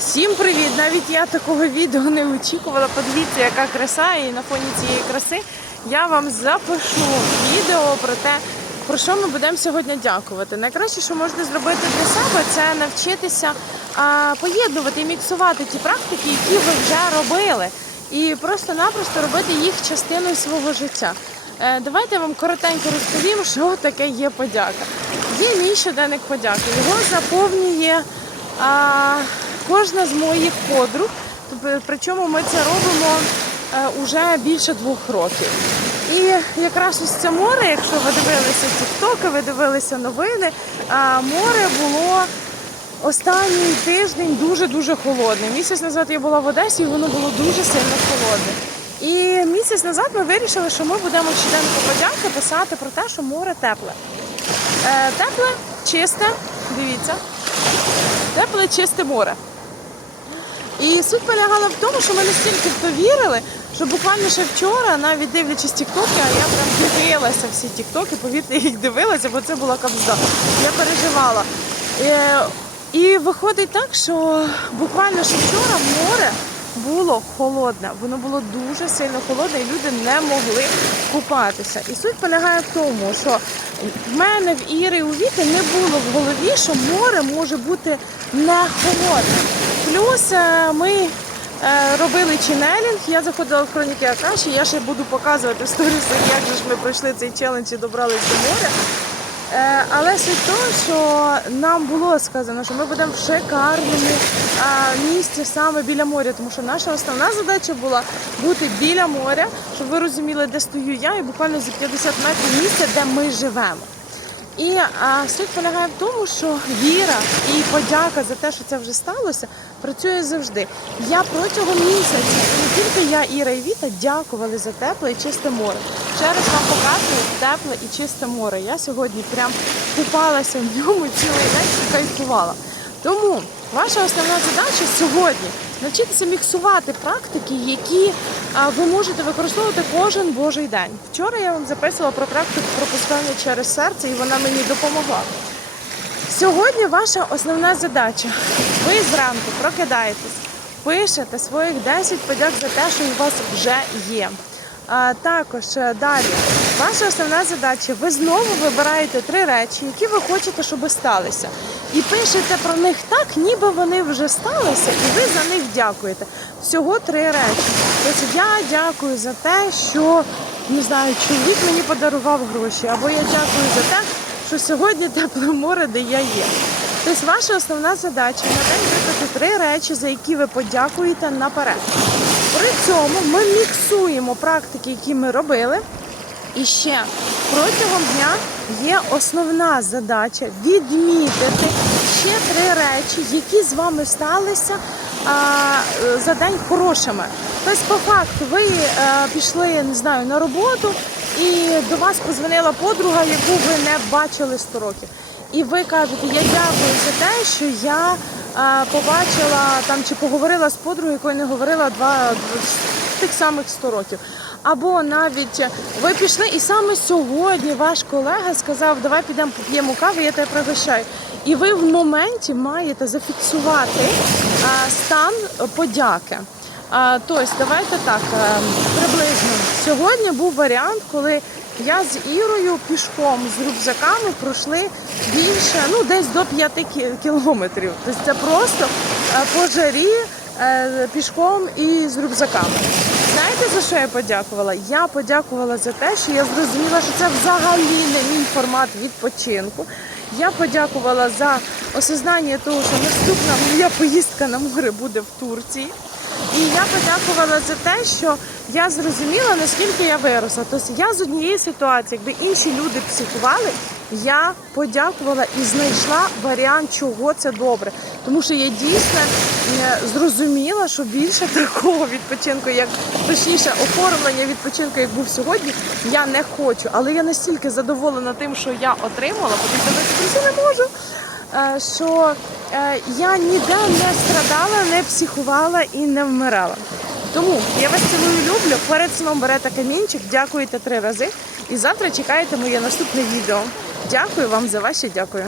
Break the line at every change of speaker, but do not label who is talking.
Всім привіт! Навіть я такого відео не очікувала. Подивіться, яка краса, і на фоні цієї краси я вам запишу відео про те, про що ми будемо сьогодні дякувати. Найкраще, що можна зробити для себе, це навчитися а, поєднувати і міксувати ті практики, які ви вже робили, і просто-напросто робити їх частиною свого життя. Е, Давайте вам коротенько розповім, що таке є подяка. Є мій щоденник подяки. Його заповнює а, кожна з моїх подруг. Тобто, Причому ми це робимо е, уже більше двох років. І якраз ось це море, якщо ви дивилися тіктоки, ви дивилися новини, море було останній тиждень дуже-дуже холодне. Місяць назад я була в Одесі, і воно було дуже сильно холодне. І місяць назад ми вирішили, що ми будемо в щоденнику подяки писати про те, що море тепле. Е, тепле, чисте, дивіться, тепле, чисте море. І суть полягала в тому, що ми настільки в то вірили, що буквально ще вчора, навіть дивлячись тіктоки, а я прям дивилася всі тіктоки, повірте, їх дивилася, бо це була кабзда. Я переживала. Е, І виходить так, що буквально ще вчора море було холодне, воно було дуже сильно холодне, і люди не могли купатися. І суть полягає в тому, що в мене в Іри у Віки не було в голові, що море може бути не холодне. Плюс е, ми е, робили ченелінг, я заходила в хроніки Акаші, я ще буду показувати в як же ж ми пройшли цей челендж і добрались до моря. Е, Але суть в що нам було сказано, що ми будемо в шикарному місці саме біля моря, тому що наша основна задача була бути біля моря, щоб ви розуміли, де стою я, і буквально за 50 метрів місця, де ми живемо. І а, суть полягає в тому, що віра і подяка за те, що це вже сталося, працює завжди. Я протягом місяця, не тільки я, Іра і Віта, дякували за тепле і чисте море. Ще раз вам показую тепле і чисте море. Я сьогодні прям купалася в ньому цілий день і кайфувала. Тому ваша основна задача сьогодні навчитися міксувати практики, які ви можете використовувати кожен божий день. Вчора я вам записувала про практику пропускання через серце, і вона мені допомогла. Сьогодні ваша основна задача. Ви зранку прокидаєтесь, пишете своїх 10 подяк за те, що у вас вже є. А також е, далі, ваша основна задача, ви знову вибираєте три речі, які ви хочете, щоб сталися. І пишете про них так, ніби вони вже сталися, і ви за них дякуєте. Всього три речі. Тобто я дякую за те, що не знаю, чоловік мені подарував гроші, або я дякую за те, що сьогодні тепле море, де я є. Тобто ваша основна задача на день випити три речі, за які ви подякуєте наперед. При цьому ми міксуємо практики, які ми робили. І ще протягом дня є основна задача відмітити ще три речі, які з вами сталися а, за день хорошими. Тобто, по факту, ви е, пішли не знаю, на роботу, і до вас позвонила подруга, яку ви не бачили 100 років. І ви кажете, я дякую за те, що я побачила там чи поговорила з подругою, якою не говорила два тих самих 100 років. Або навіть ви пішли, і саме сьогодні ваш колега сказав, давай підемо поп'ємо каву, я тебе пригощаю. І ви в моменті маєте зафіксувати стан подяки. Тобто, давайте так, е, приблизно. Сьогодні був варіант, коли я з Ірою пішком з рюкзаками пройшли більше, ну десь до 5 кілометрів. Тобто це просто е, по жарі е, пішком і з рюкзаками. Знаєте, за що я подякувала? Я подякувала за те, що я зрозуміла, що це взагалі не мій формат відпочинку. Я подякувала за осознання того, що наступна моя поїздка на море буде в Турції. І я подякувала за те, що я зрозуміла, наскільки я виросла. Тобто я з однієї ситуації, якби інші люди психували, я подякувала і знайшла варіант, чого це добре. Тому що я дійсно е, зрозуміла, що більше такого відпочинку, як точніше оформлення відпочинку, як був сьогодні, я не хочу. Але я настільки задоволена тим, що я отримала, бо я не можу що е, я ніде не страдала, не психувала і не вмирала. Тому я вас цілую люблю. Перед сном берете камінчик, дякуєте три рази. І завтра чекаєте моє наступне відео. Дякую вам за ваші дякую.